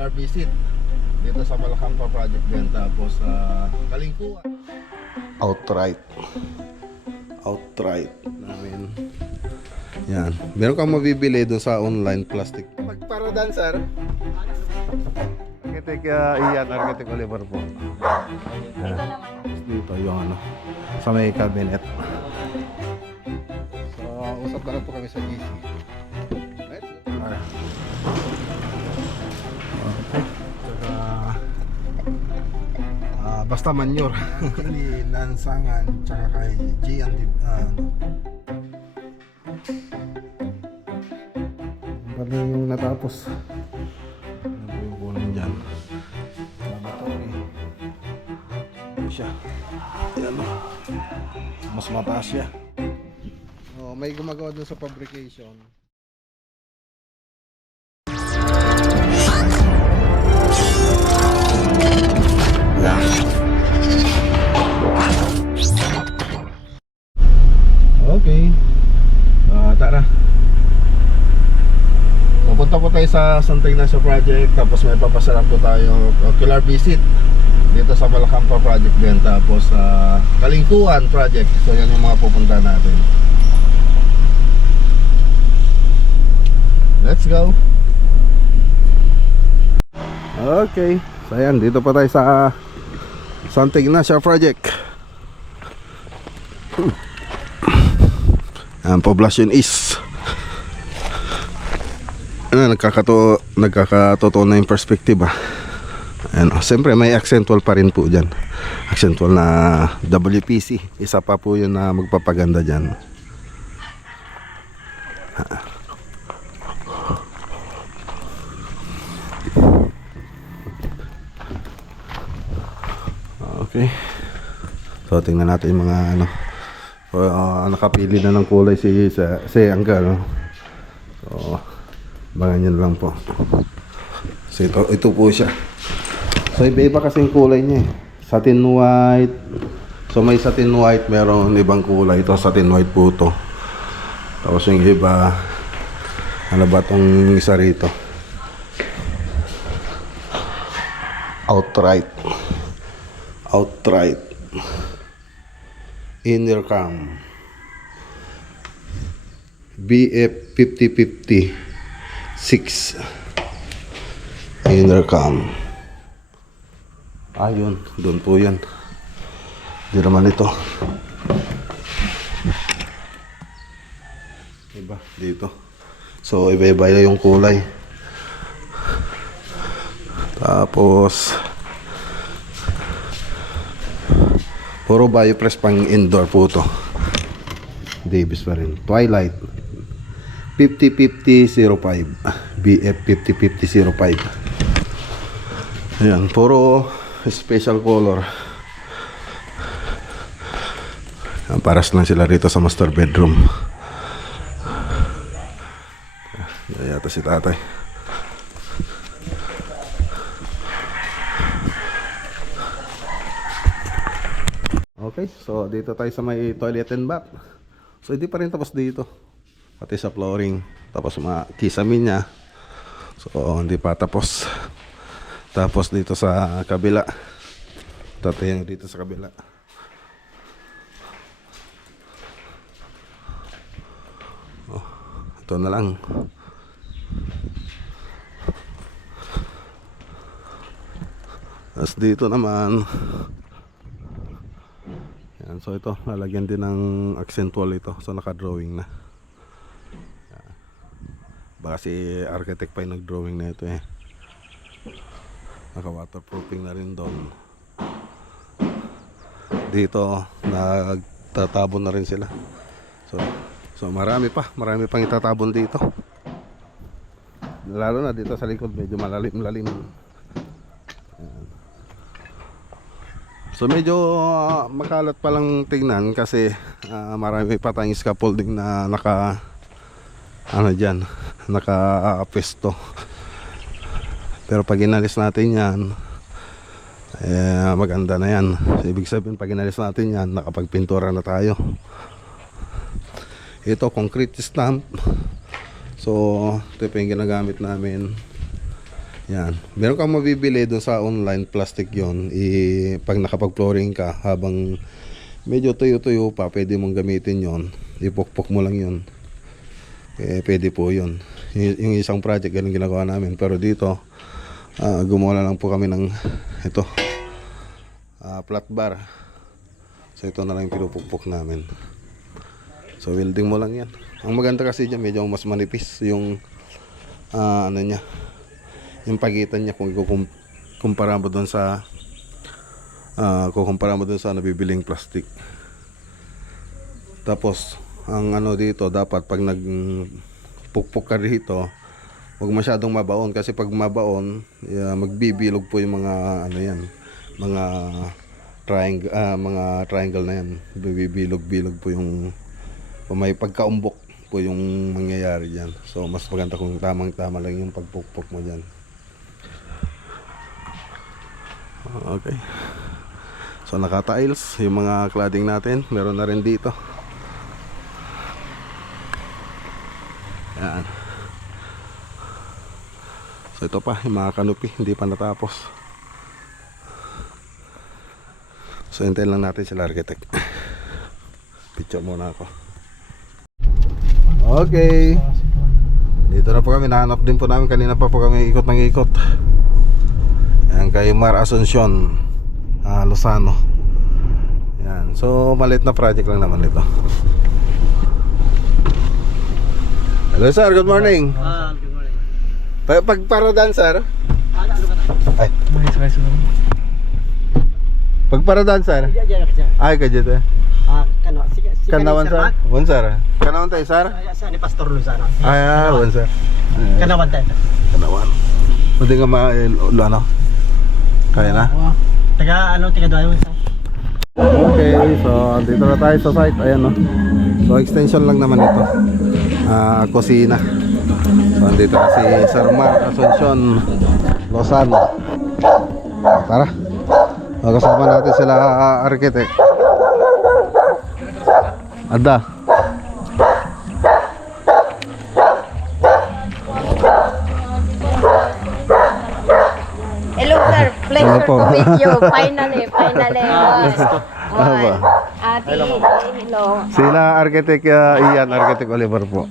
Killer visit dito sa Malacampa project din, tapos Kalingkuan. Outright namin. Yan. Meron kang mabibili doon sa online plastic. Magparadan, sir. Architect Ian, Architect Oliver po. Dito naman. Dito yung ano, sa may cabinet. So, usap na lang po kami sa GC. Right? Okay. Tsaka, basta manure. Kili Lansangan, tsaka kay Gian. Baling yung natapos. Ano po yung kunin dyan? Laboratory. Ano siya? Ayan o. Mas mataas siya. Oh, may gumagawa dun sa fabrication. Okay. Tara. Pupunta po tayo sa Santa Ignacio project, tapos may papasarap po tayo killer visit dito sa Malacampa project din, tapos Kalingkuan project. So yan yung mga pupunta natin. Let's go. Okay. So yan, dito pa tayo sa Santa Ignacio project. Ang Poblacion East. Nagkakatotoo na yung perspective Ayan, siyempre may accentual pa rin po dyan. Accentual na WPC. Isa pa po yun na magpapaganda dyan. Okay. So tingnan natin yung mga ano. Nakapili na ng kulay si Angga, no? So abangan nyo lang po. So ito po siya. So iba-iba kasi yung kulay niya Satin white. So may satin white, meron ibang kulay. Ito satin white po to. Tapos yung iba, ano ba tong isa rito? Outright Inner cam BF 5050 6 inner cam. Ayun, doon po yan. Di naman ito. Iba, dito. So, iba-iba yung kulay. Tapos puro biopress pang indoor po to. Davis pa rin. Twilight 505005 BF 505005. Ayan, puro special color. Paras lang sila rito sa master bedroom. Yata si tatay. Okay, so dito tayo sa may toilet and bath. So hindi pa rin tapos dito. Pati sa flooring. Tapos mga kisamin niya. So hindi pa tapos. Tapos dito sa kabila. Tatayang dito sa kabila. Oh, ito na lang. Tapos dito naman. Yan, so ito, lalagyan din ng accentual ito. So naka-drawing na. Baka si architect pa yung nag-drawing na ito Naka-waterproofing na rin doon. Dito, nagtatabon na rin sila. So marami pang itatabon dito. Lalo na dito sa likod, medyo malalim-lalim. So medyo makalat pa lang tingnan kasi marami pa tayong scaffolding na naka-pesto. Pero pag inalis natin yan, maganda na yan. So, ibig sabihin pag inalis natin yan, nakapagpintura na tayo. Ito concrete stamp. So ito pa yung ginagamit namin. Yan. Meron kang mabibili doon sa online, plastic yon. Pag nakapag-flooring ka, habang medyo tuyo-tuyo pa, pwede mong gamitin yon. Ipukpok mo lang yon. Pwede po yon. Yung isang project, ganun ginagawa namin. Pero dito, gumawa lang po kami ng ito, flat bar. So ito na lang yung pinupukpok namin. So welding mo lang yan. Ang maganda kasi dyan, medyo mas manipis yung ano niya, yung pagitan niya kung kukumpara mo doon sa nabibiling plastic. Tapos ang ano dito, dapat pag nagpukpok ka dito, huwag masyadong mabaon, kasi pag mabaon, magbibilog po yung mga ano yan, mga triangle na yan. Bibilog-bilog po yung may pagkaumbok po yung mangyayari diyan. So mas maganda kung tamang-tama lang yung pagpukpok mo diyan. Okay. So naka-tiles yung mga cladding natin. Meron na rin dito. Ayan. So ito pa, yung mga canopy, hindi pa natapos. So hintayin lang natin sila architect. Picture muna ako. Okay. Dito na po kami, nahanap din po namin. Kanina pa po kami ikot ng ikot. Ayan, kay Mar Asuncion, Lozano. Ayan. So maliit na project lang naman ito. Hello sir, good morning. Good morning. Pagparadan sir. Ano ka na? Ay, Nice. pagparadan sir. Diyan ka dyan. Ay, kadyo tayo. Kano? Sige, Kanawan sir. Wan sir. Kanawan tayo sir. Sa ni Pastor Luzano. Ay, wan sir. Kanawan tayo. Kanawan. Pwede nga ano? Kaya na? Taga doon. Okay, so dito na tayo sa site. Ayan no. So extension lang naman ito. Kusina. So andito na si Sir Mar Asuncion Lozano. Tara. Kasama natin sila architect. Ada. Hello sir, pleasure Ano po? to meet you. Finally. Aba. Ate, hello. Sila architect Ian, architect Oliver po.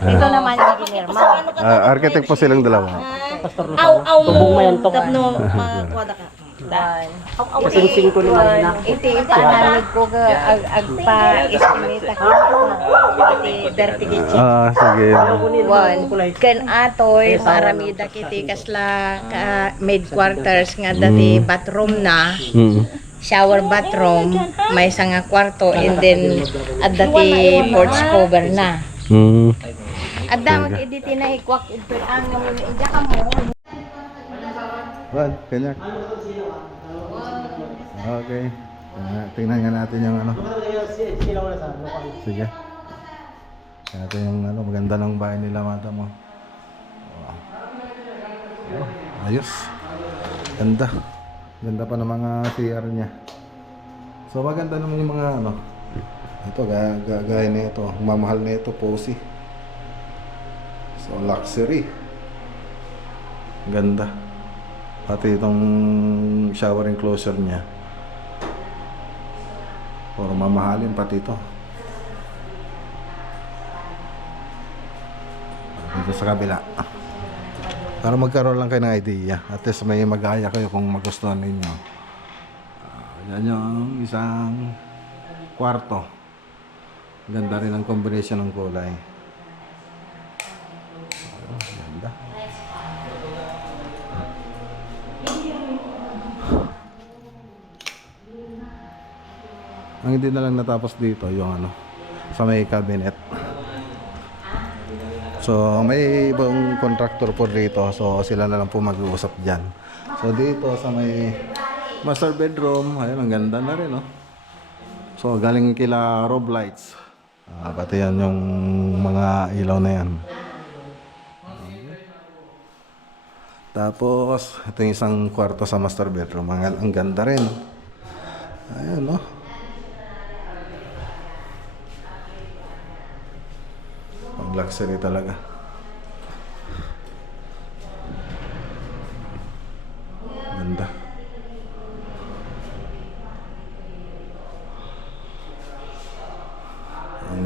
Ito naman si Guillermo. Architect po silang dalawa. Tubong mo yan to. Tapno, wala ka. Kasing-sing ko naman na. Iti ipanamig ko ka agpa-estimate ako. Iti dertigit Sige. one. Ken atoy paramida kiti kasla ka mid quarters nga dati bathroom na. Shower bathroom, may isang nga kwarto, and then at dati porch cover na. At damag editi na ikwak ito ang idya ka mo. Well, kanyak. Okay. Tingnan nga natin yung ano. Sige. Ito yung ano, maganda ng bahay nila, mata mo. Ayos. Ganda. Ganda pa ng mga CR niya. So maganda naman yung mga ano. Ito, gaya na ito. Mamahal na ito, Posy. So luxury. Ganda. Pati itong shower enclosure niya. Puro mamahalin pati ito. Dito sa kabila. Para magkaroon lang kayo ng idea. At least may mag-aya kayo kung magustuhan ninyo. Yan yung isang kwarto. Ganda rin ang combination ng kulay. Ganda. Ang hindi na lang natapos dito yung ano, sa may cabinet. So may ibang contractor po dito, so sila na lang po mag-uusap dyan. So dito sa may master bedroom, ayun, ang ganda na rin, no? So galing kila Rob Lights. Pati yan yung mga ilaw na yan. Tapos ito yung isang kwarto sa master bedroom, ang ganda rin. Ayun, no? Luxury talaga.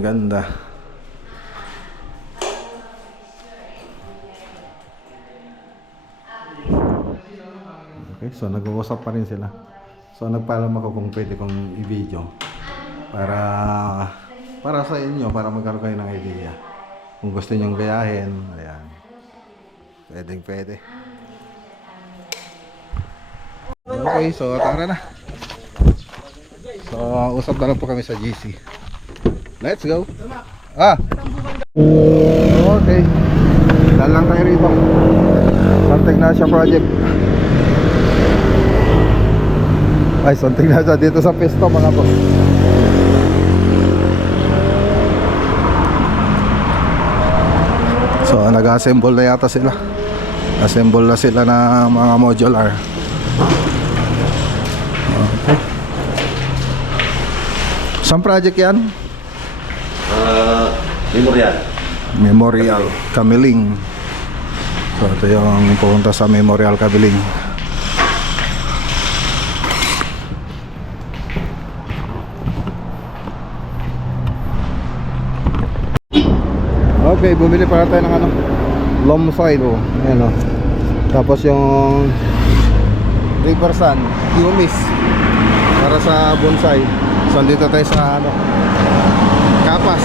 Ang ganda. Okay, so nag-uusap pa rin sila. So nagpaalam ako kung pwede kong i-video para sa inyo, para magkaroon kayo ng idea. Kung gusto nyong gayahin, ayan. Pwedeng pwede. Okay, so tara na. So usap na lang po kami sa GC. Let's go. Okay. Dahil lang tayo rito. Santa Ignacia Project. Ay, Santa Ignacia dito sa Pesto mga boss. So nag-assemble na yata sila. Assemble na sila na mga modular. Okay. Saan project yan? Memorial. Memorial Kamiling. So ito yung pupunta sa Memorial Kamiling. Okay, bumili pala tayo ng loam soil. Ayan o. Tapos yung river sand, pumice para sa bonsai. So dito tayo sa Kapas.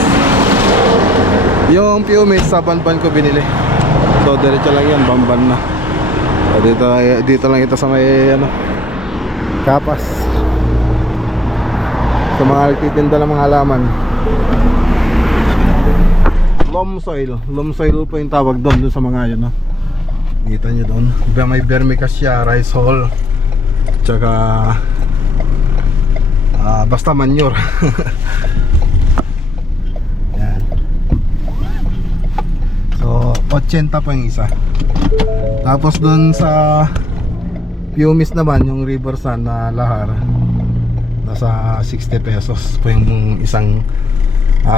Yung pumice sa Banban ko binili. So diretso lang yan, Banban na. So dito lang ito sa may Kapas. Sa mga nagtitinda ng mga halaman. Loam soil po yung tawag doon sa mga yun, no? Kita nyo doon, may vermicassia, rice hull, tsaka basta manure. Yan. So 80 po yung isa. Tapos doon sa pumice naman, yung river sand na lahar, nasa 60 pesos po yung isang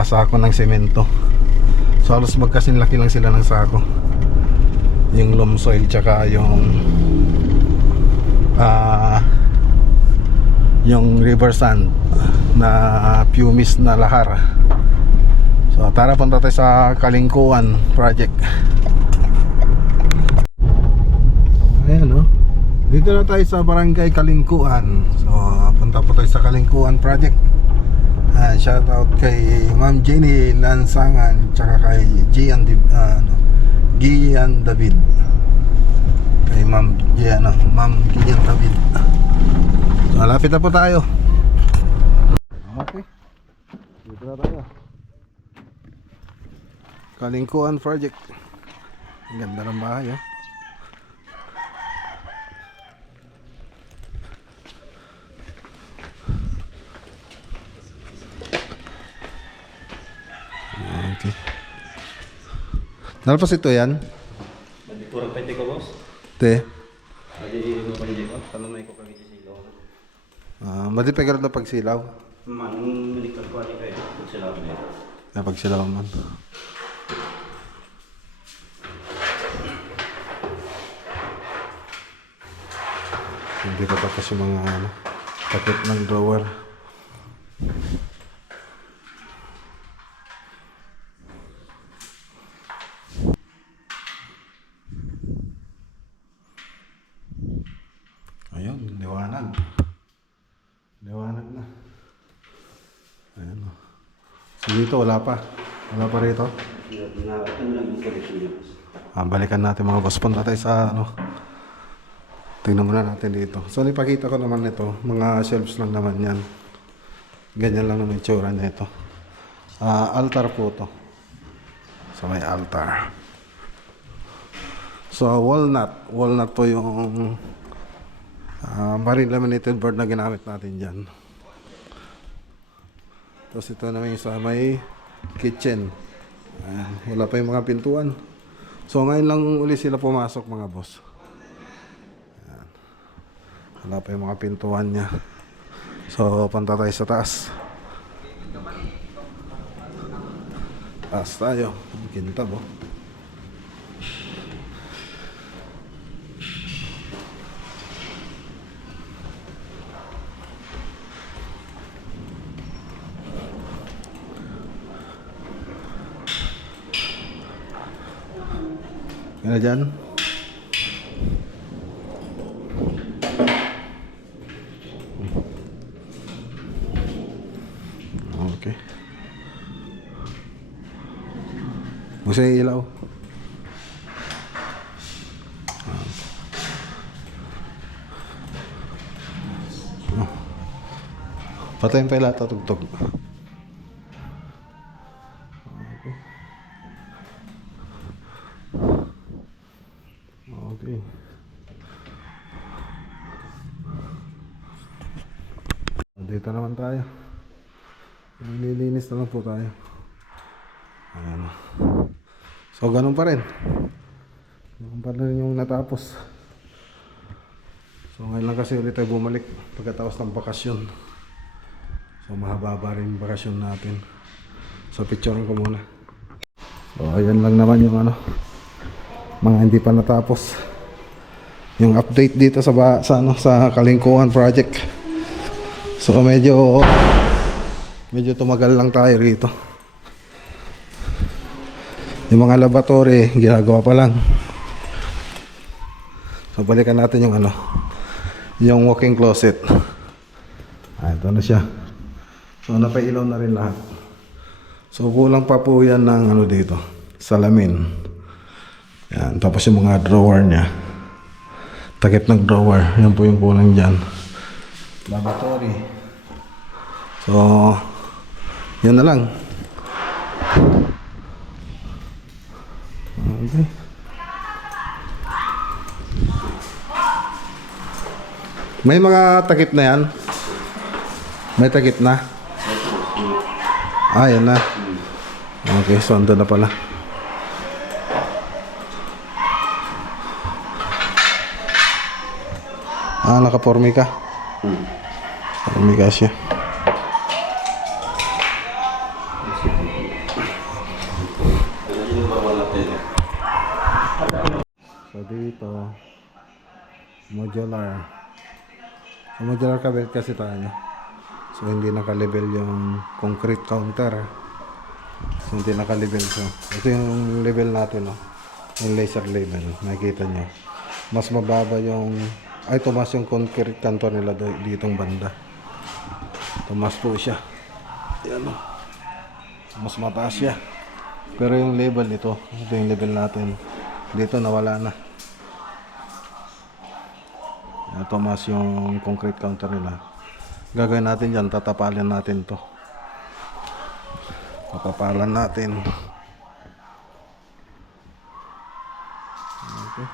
sako ng semento. So halos magkasinlaki lang sila ng sako. Yung loam soil tsaka yung river sand na pumice na lahar. So tara, punta tayo sa Kalingkuan project. Ayan, no? Dito na tayo sa barangay Kalingkuan. So punta po tayo sa Kalingkuan project. Shout out kay Ma'am Jenny Lansangan tsaka kay Gian David. Kay Ma'am Gian David. So malapit na po tayo. Okay. Dito na tayo. Kalingkuan project. Ang ganda ng bahay, oh. Okay. Nalpas ito yan? Turang pwede ko, boss. Te. Adi mo pwede ko. Tanong ko kami sa silaw. Madipegar na pagsilaw. Man, malikot ko ani kayo. Silaw na. Na pagsilaw man. Hindi pa tapos yung mga takip ng drawer. Ayun, liwanag. Liwanag na. Ayan o. So dito wala pa. Wala pa rito. Ano lang yung connection niya, boss. Balikan natin mga boss. Punta tayo sa tingnan muna natin dito. So ipakita ko naman ito. Mga shelves lang naman yan. Ganyan lang naman yung tsura niya ito. Altar po ito. So may altar. So walnut. Walnut po yung marine laminated board na ginamit natin dyan. Tapos ito naman yung sa may kitchen. Wala pa yung mga pintuan. So ngayon lang uli sila pumasok mga boss. Ayan. Wala pa yung mga pintuan niya. So punta tayo sa taas. Taas tayo. Kintab, oh. Ano dyan? Okay. Gusto yung ilaw? Patayin pa yung lahat tugtog. Okay. Dito naman tayo. Nililinis na lang po tayo. Ayan. So, ganun pa rin. Ganun pa rin yung natapos. So, ngayon lang kasi ulit tayo bumalik pagkatapos ng bakasyon. So, mahaba rin yung bakasyon natin. So, picturean ko muna. So, ayan lang naman yung mga hindi pa natapos. Yung update dito sa Kalingkuhan project. So, medyo tumagal lang tayo rito. Yung mga laboratory, ginagawa pa lang. So, balikan natin yung walk-in closet. Ito na siya. So, napailaw na rin lahat. So, kulang pa po yan ng dito, salamin. Yan, tapos yung mga drawer niya. Takip ng drawer, yan po yung kulang dyan. Lavatory. So, yan na lang. Okay. May mga takip na yan? May takip na? Ah, yan na. Okay, so ando na pala. Ah, naka-formika. Formika siya. So dito, modular. So modular cabinet kasi tayo. So hindi naka-level yung concrete counter. So hindi naka-level siya. Ito yung level natin, yung laser level. Nakikita nyo. Mas mababa yung tumas yung concrete counter nila ditong banda. Tumas po siya. Yan, mas mataas siya. Pero yung level ito yung level natin. Dito nawala na. Yan, tumas yung concrete counter nila. Gagawin natin dyan, tatapalan natin to. Tatapalan natin. Okay.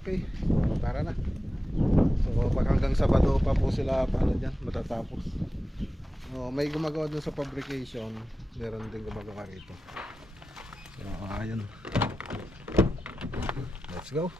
Okay, tara na. So pag hanggang Sabado pa po sila dyan, matatapos. May gumagawa dun sa fabrication. Meron din gumagawa rito. So ayun. Let's go.